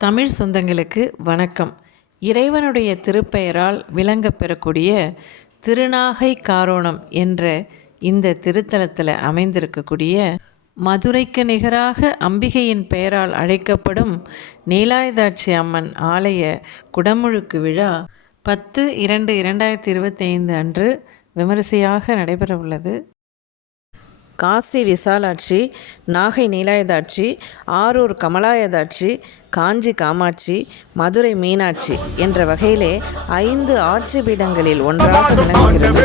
தமிழ் சொந்தங்களுக்கு வணக்கம். இறைவனுடைய திருப்பெயரால் விளங்கப் பெறக்கூடிய திருநாகை காரோணம் என்ற இந்த திருத்தலத்தில் அமைந்திருக்கக்கூடிய மதுரைக்கு நிகராக அம்பிகையின் பெயரால் அழைக்கப்படும் நீலாயுதாட்சி அம்மன் ஆலய குடமுழுக்கு விழா பத்து இரண்டு இரண்டாயிரத்தி இருபத்தைந்து அன்று விமரிசையாக நடைபெற உள்ளது காசி விசாலாட்சி நாகை நீலாயுதாட்சி ஆரூர் கமலாயதாட்சி காஞ்சி காமாட்சி மதுரை மீனாட்சி என்ற வகையிலே ஐந்து ஆட்சி பீடங்களில் ஒன்றாக விளங்குகிறது.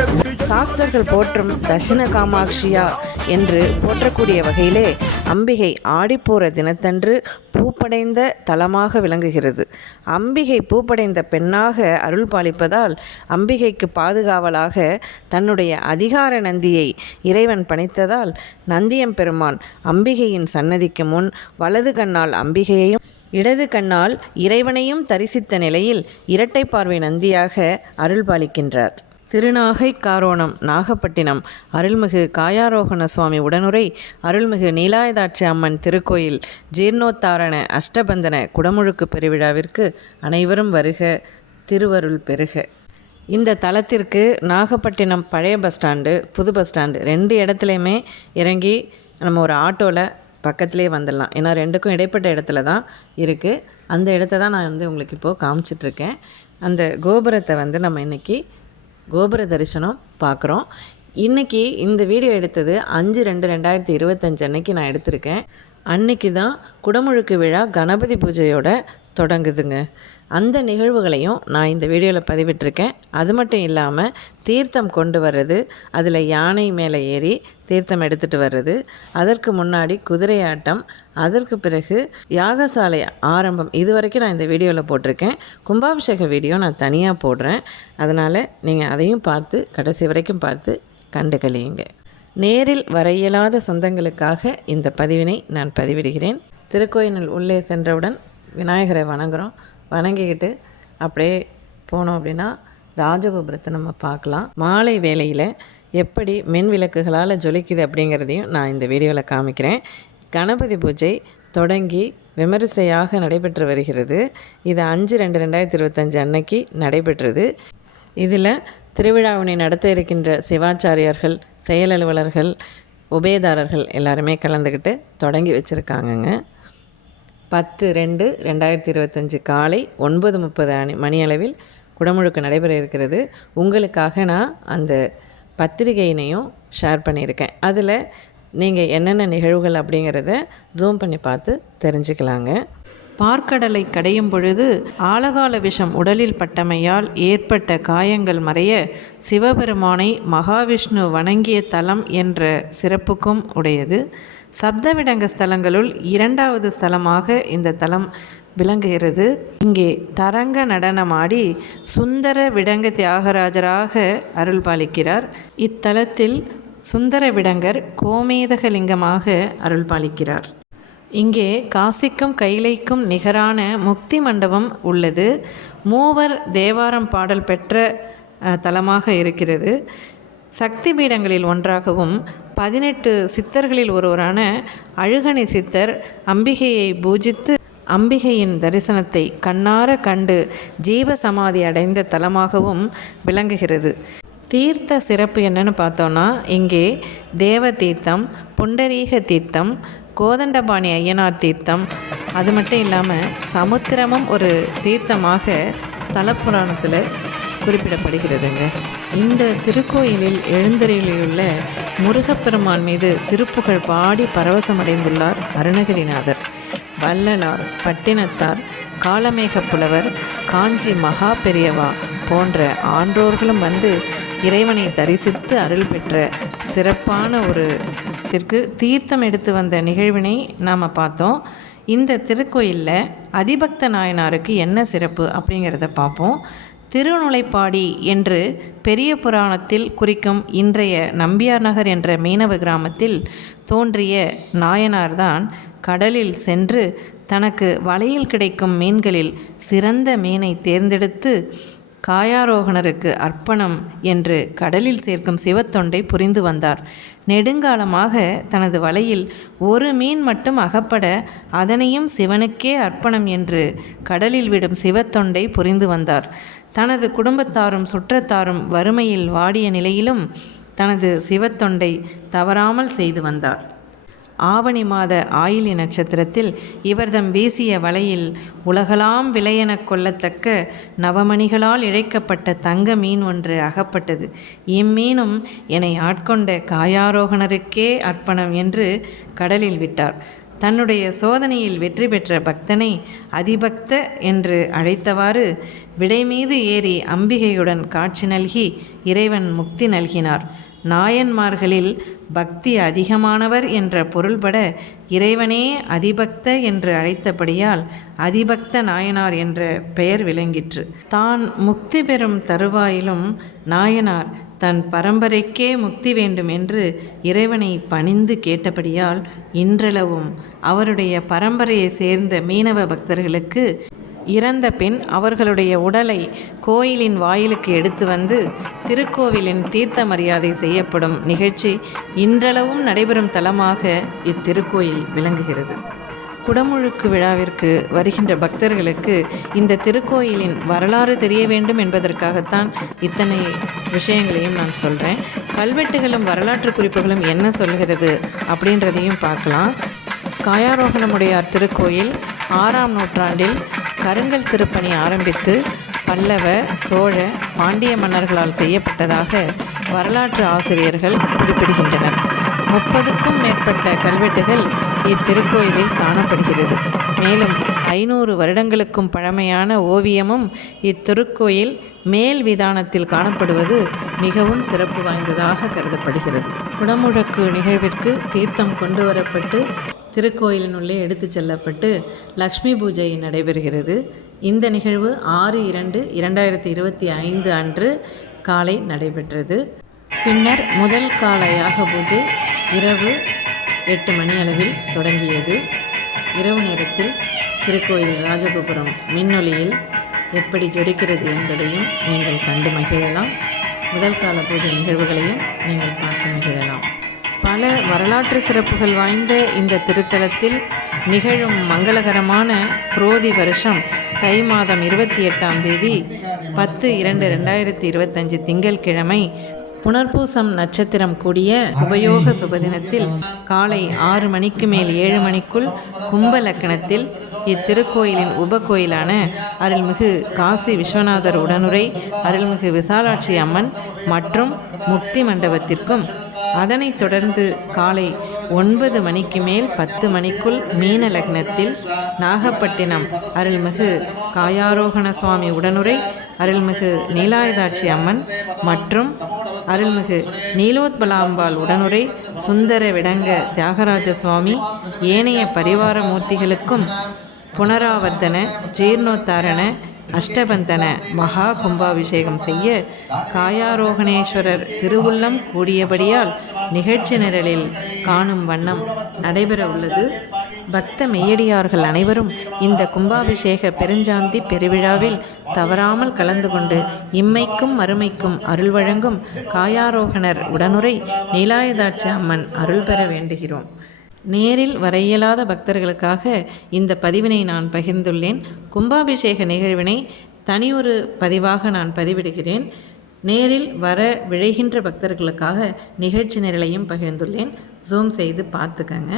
சாக்தர்கள் போற்றும் தட்சிண காமாட்சியா என்று போற்றக்கூடிய வகையிலே அம்பிகை ஆடிப்போற தினத்தன்று பூப்படைந்த தலமாக விளங்குகிறது. அம்பிகை பூப்படைந்த பெண்ணாக அருள் பாலிப்பதால் அம்பிகைக்கு பாதுகாவலாக தன்னுடைய அதிகார நந்தியை இறைவன் பணித்ததால் நந்தியம்பெருமான் அம்பிகையின் சன்னதிக்கு முன் வலது கண்ணால் அம்பிகையையும் இடது கண்ணால் இறைவனையும் தரிசித்த நிலையில் இரட்டை பார்வை நந்தியாக அருள் பாலிக்கின்றார் திருநாகை காரோணம் நாகப்பட்டினம் அருள்மிகு காயாரோகண சுவாமி உடனுரை அருள்மிகு நீலாயதாட்சி அம்மன் திருக்கோயில் ஜீர்ணோத்தாரண அஷ்டபந்தன குடமுழுக்கு பெருவிழாவிற்கு அனைவரும் வருக திருவருள் பெருக. இந்த தலத்திற்கு நாகப்பட்டினம் பழைய பஸ் ஸ்டாண்டு புது பஸ் ஸ்டாண்டு ரெண்டு இடத்துலையுமே இறங்கி நம்ம ஒரு ஆட்டோவில் பக்கத்துலேயே வந்துடலாம். ஏன்னா ரெண்டுக்கும் இடைப்பட்ட இடத்துல தான் இருக்குது அந்த இடத்த தான் நான் வந்து உங்களுக்கு இப்போது காமிச்சிட்ருக்கேன். அந்த கோபுரத்தை வந்து நம்ம இன்றைக்கி கோபுர தரிசனம் பார்க்குறோம். இன்றைக்கி இந்த வீடியோ எடுத்தது அஞ்சு ரெண்டு ரெண்டாயிரத்தி இருபத்தஞ்சு அன்னைக்கு நான் எடுத்திருக்கேன். அன்னைக்கு தான் குடமுழுக்கு விழா கணபதி பூஜையோட தொடங்குதுங்க. அந்த நிகழ்வுகளையும் நான் இந்த வீடியோவில் பதிவிட்டிருக்கேன். அது மட்டும் இல்லாமல் தீர்த்தம் கொண்டு வர்றது அதில் யானை மேலே ஏறி தீர்த்தம் எடுத்துகிட்டு வர்றது அதற்கு முன்னாடி குதிரையாட்டம் அதற்கு பிறகு யாகசாலை ஆரம்பம் இது வரைக்கும் நான் இந்த வீடியோவில் போட்டிருக்கேன். கும்பாபிஷேக வீடியோ நான் தனியாக போடுறேன். அதனால் நீங்கள் அதையும் பார்த்து கடைசி வரைக்கும் பார்த்து கண்டு கழியுங்க நேரில் வர இயலாத சொந்தங்களுக்காக இந்த பதிவினை நான் பதிவிடுகிறேன். திருக்கோயிலில் உள்ளே சென்றவுடன் விநாயகரை வணங்குறோம். வணங்கிக்கிட்டு அப்படியே போனோம் அப்படின்னா ராஜகோபுரத்தை நம்ம பார்க்கலாம். மாலை வேளையில் எப்படி மின் விளக்குகளால் ஜொலிக்குது அப்படிங்கிறதையும் நான் இந்த வீடியோவில் காமிக்கிறேன். கணபதி பூஜை தொடங்கி விமரிசையாக நடைபெற்று வருகிறது. இது அஞ்சு ரெண்டு ரெண்டாயிரத்தி இருபத்தஞ்சு அன்னைக்கு நடைபெற்றது. இதில் திருவிழாவினை நடத்த இருக்கின்ற சிவாச்சாரியார்கள் செயல் அலுவலர்கள் உபயதாரர்கள் எல்லாருமே கலந்துக்கிட்டு தொடங்கி வச்சுருக்காங்கங்க. பத்து ரெண்டு ரெண்டாயிரத்தி இருபத்தஞ்சு காலை ஒன்பது முப்பது அணி மணி அளவில் குடமுழுக்கு நடைபெற இருக்கிறது. உங்களுக்காக நான் அந்த பத்திரிகையினையும் ஷேர் பண்ணியிருக்கேன். அதில் நீங்கள் என்னென்ன நிகழ்வுகள் அப்படிங்கிறத ஜூம் பண்ணி பார்த்து தெரிஞ்சுக்கலாங்க. பார்க்கடலை கடையும் பொழுது ஆலகால விஷம் உடலில் பட்டமையால் ஏற்பட்ட காயங்கள் மறைய சிவபெருமானை மகாவிஷ்ணு வணங்கிய தலம் என்ற சிறப்புக்கும் உடையது. சப்தவிடங்க ஸ்தலங்களுள் இரண்டாவது ஸ்தலமாக இந்த தலம் விளங்குகிறது. இங்கே தரங்க நடனமாடி சுந்தர விடங்க தியாகராஜராக அருள் பாலிக்கிறார் இத்தலத்தில் சுந்தர விடங்கர் கோமேதகலிங்கமாக அருள் பாலிக்கிறார் இங்கே காசிக்கும் கைலைக்கும் நிகரான முக்தி மண்டபம் உள்ளது. மூவர் தேவாரம் பாடல் பெற்ற தலமாக இருக்கிறது. சக்தி பீடங்களில் ஒன்றாகவும் பதினெட்டு சித்தர்களில் ஒருவரான அழுகணி சித்தர் அம்பிகையை பூஜித்து அம்பிகையின் தரிசனத்தை கண்ணார கண்டு ஜீவ சமாதி அடைந்த தலமாகவும் விளங்குகிறது. தீர்த்த சிறப்பு என்னன்னு பார்த்தோன்னா இங்கே தேவ தீர்த்தம் புண்டரீக தீர்த்தம் கோதண்டபாணி ஐயனார் தீர்த்தம். அது மட்டும் இல்லாமல் சமுத்திரமும் ஒரு தீர்த்தமாக ஸ்தல புராணத்தில் குறிப்பிடப்படுகிறதுங்க. இந்த திருக்கோயிலில் எழுந்தருளியுள்ள முருகப்பெருமான் மீது திருப்புகழ் பாடி பரவசமடைந்துள்ளார் அருணகிரிநாதர். வள்ளலார் பட்டினத்தார் காலமேக புலவர் காஞ்சி மகா பெரியவா போன்ற ஆன்றோர்களும் வந்து இறைவனை தரிசித்து அருள் பெற்ற சிறப்பான ஒரு திற்கு தீர்த்தம் எடுத்து வந்த நிகழ்வினை நாம் பார்த்தோம். இந்த திருக்கோயிலில் அதிபக்த நாயனாருக்கு என்ன சிறப்பு அப்படிங்கிறத பார்ப்போம். திருநுழைப்பாடி என்று பெரிய புராணத்தில் குறிக்கும் இன்றைய நம்பியார் நகர் என்ற மீனவ கிராமத்தில் தோன்றிய நாயனார்தான் கடலில் சென்று தனக்கு வலையில் கிடைக்கும் மீன்களில் சிறந்த மீனை தேர்ந்தெடுத்து காயாரோகணருக்கு அர்ப்பணம் என்று கடலில் சேர்க்கும் சிவத்தொண்டை புரிந்து வந்தார். நெடுங்காலமாக தனது வலையில் ஒரு மீன் மட்டும் அகப்பட அதனையும் சிவனுக்கே அர்ப்பணம் என்று கடலில் விடும் சிவத்தொண்டை புரிந்து வந்தார். தனது குடும்பத்தாரும் சுற்றத்தாரும் வறுமையில் வாடிய நிலையிலும் தனது சிவத்தொண்டை தவறாமல் செய்து வந்தார். ஆவணி மாத ஆயிலி நட்சத்திரத்தில் இவர்தம் வீசிய வலையில் உலகலாம் விலையெனக் கொள்ளத்தக்க நவமணிகளால் இழைக்கப்பட்ட தங்க மீன் ஒன்று அகப்பட்டது. இம்மீனும் என்னை ஆட்கொண்ட காயாரோகணருக்கே அர்ப்பணம் என்று கடலில் விட்டார். தன்னுடைய சோதனையில் வெற்றி பெற்ற பக்தனை அதிபக்த என்று அழைத்தவாறு விடை மீது ஏறி அம்பிகையுடன் காட்சி நல்கி இறைவன் முக்தி நல்கினார். நாயன்மார்களில் பக்தி அதிகமானவர் என்ற பொருள்பட இறைவனே அதிபக்த என்று அழைத்தபடியால் அதிபக்த நாயனார் என்ற பெயர் விளங்கிற்று. தான் முக்தி பெறும் தருவாயிலும் நாயனார் தன் பரம்பரைக்கே முக்தி வேண்டும் என்று இறைவனை பணிந்து கேட்டபடியால் இன்றளவும் அவருடைய பரம்பரையை சேர்ந்த மீனவ பக்தர்களுக்கு இறந்த பின் அவர்களுடைய உடலை கோயிலின் வாயிலுக்கு எடுத்து வந்து திருக்கோவிலின் தீர்த்த மரியாதை செய்யப்படும் நிகழ்ச்சி இன்றளவும் நடைபெறும் தலமாக இத்திருக்கோயில் விளங்குகிறது. குடமுழுக்கு விழாவிற்கு வருகின்ற பக்தர்களுக்கு இந்த திருக்கோயிலின் வரலாறு தெரிய வேண்டும் என்பதற்காகத்தான் இத்தனை விஷயங்களையும் நான் சொல்கிறேன் கல்வெட்டுகளும் வரலாற்று குறிப்புகளும் என்ன சொல்கிறது அப்படின்றதையும் பார்க்கலாம். காயாரோகணமுடையார் திருக்கோயில் ஆறாம் நூற்றாண்டில் கருங்கல் திருப்பணி ஆரம்பித்து பல்லவ சோழ பாண்டிய மன்னர்களால் செய்யப்பட்டதாக வரலாற்று ஆசிரியர்கள் குறிப்பிடுகின்றனர். முப்பதுக்கும் மேற்பட்ட கல்வெட்டுகள் இத்திருக்கோயிலில் காணப்படுகிறது. மேலும் ஐநூறு வருடங்களுக்கும் பழமையான ஓவியமும் இத்திருக்கோயில் மேல் விதானத்தில் காணப்படுவது மிகவும் சிறப்பு வாய்ந்ததாக கருதப்படுகிறது. குடமுழக்கு நிகழ்விற்கு தீர்த்தம் கொண்டு வரப்பட்டு திருக்கோயிலினுள்ளே எடுத்து செல்லப்பட்டு லக்ஷ்மி பூஜை நடைபெறுகிறது. இந்த நிகழ்வு ஆறு இரண்டு இரண்டாயிரத்தி இருபத்தி ஐந்து அன்று காலை நடைபெற்றது. பின்னர் முதல் கால யாக பூஜை இரவு எட்டு மணி அளவில் தொடங்கியது. இரவு நேரத்தில் திருக்கோயில் ராஜகோபுரம் மின்னொலியில் எப்படி ஜொடிக்கிறது என்பதையும் நீங்கள் கண்டு மகிழலாம். முதல் கால பூஜை நிகழ்வுகளையும் நீங்கள் பார்த்து மகிழலாம். பல வரலாற்று சிறப்புகள் வாய்ந்த இந்த திருத்தலத்தில் நிகழும் மங்களகரமான குரோதி வருஷம் தை மாதம் இருபத்தி எட்டாம் தேதி பத்து இரண்டு ரெண்டாயிரத்தி இருபத்தஞ்சு திங்கட்கிழமை புனர்பூசம் நட்சத்திரம் கூடிய சுபயோக சுபதினத்தில் காலை ஆறு மணிக்கு மேல் ஏழு மணிக்குள் கும்ப லக்கணத்தில் இத்திருக்கோயிலின் உபகோயிலான அருள்மிகு காசி விஸ்வநாதர் உடனுரை அருள்மிகு விசாலாட்சி அம்மன் மற்றும் முக்தி மண்டபத்திற்கும் அதனைத் தொடர்ந்து காலை ஒன்பது மணிக்கு மேல் பத்து மணிக்குள் மீன லக்னத்தில் நாகப்பட்டினம் அருள்மிகு காயாரோகண சுவாமி உடனுரை அருள்மிகு நீலாயுதாட்சி அம்மன் மற்றும் அருள்மிகு நீலோத்பலாம்பாள் உடனுரை சுந்தர விடங்க தியாகராஜ சுவாமி ஏனைய பரிவார மூர்த்திகளுக்கும் புனராவர்த்தன ஜீர்ணோத்தாரண அஷ்டபந்தன மகா கும்பாபிஷேகம் செய்ய காயாரோகணேஸ்வரர் திருவுள்ளம் கூடியபடியால் நிகழ்ச்சி நிரலில் காணும் வண்ணம் நடைபெற உள்ளது. பக்த மெய்யடியார்கள் அனைவரும் இந்த கும்பாபிஷேக பெருஞ்சாந்தி பெருவிழாவில் தவறாமல் கலந்து கொண்டு இம்மைக்கும் மறுமைக்கும் அருள் வழங்கும் காயாரோகணர் உடனுரை நீலாயதாட்சி அம்மன் அருள் பெற வேண்டுகிறோம். நேரில் வர இயலாத பக்தர்களுக்காக இந்த பதிவினை நான் பகிர்ந்துள்ளேன். கும்பாபிஷேக நிகழ்வினை தனியொரு பதிவாக நான் பதிவிடுகிறேன். நேரில் வர விழைகின்ற பக்தர்களுக்காக நிகழ்ச்சி நிரலையும் பகிர்ந்துள்ளேன். ஜூம் செய்து பார்த்துக்கங்க.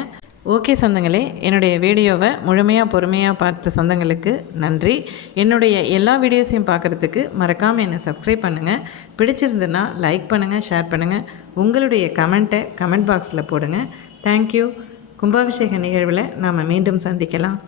ஓகே சொந்தங்களே என்னுடைய வீடியோவை முழுமையாக பொறுமையாக பார்த்த சொந்தங்களுக்கு நன்றி. என்னுடைய எல்லா வீடியோஸையும் பார்க்குறதுக்கு மறக்காமல் என்னை சப்ஸ்கிரைப் பண்ணுங்கள் பிடிச்சிருந்துன்னா லைக் பண்ணுங்கள் ஷேர் பண்ணுங்கள் உங்களுடைய கமெண்ட்டை கமெண்ட் பாக்ஸில் போடுங்க. தேங்க்யூ கும்பாபிஷேக நிகழ்வில் நாம் மீண்டும் சந்திக்கலாம்.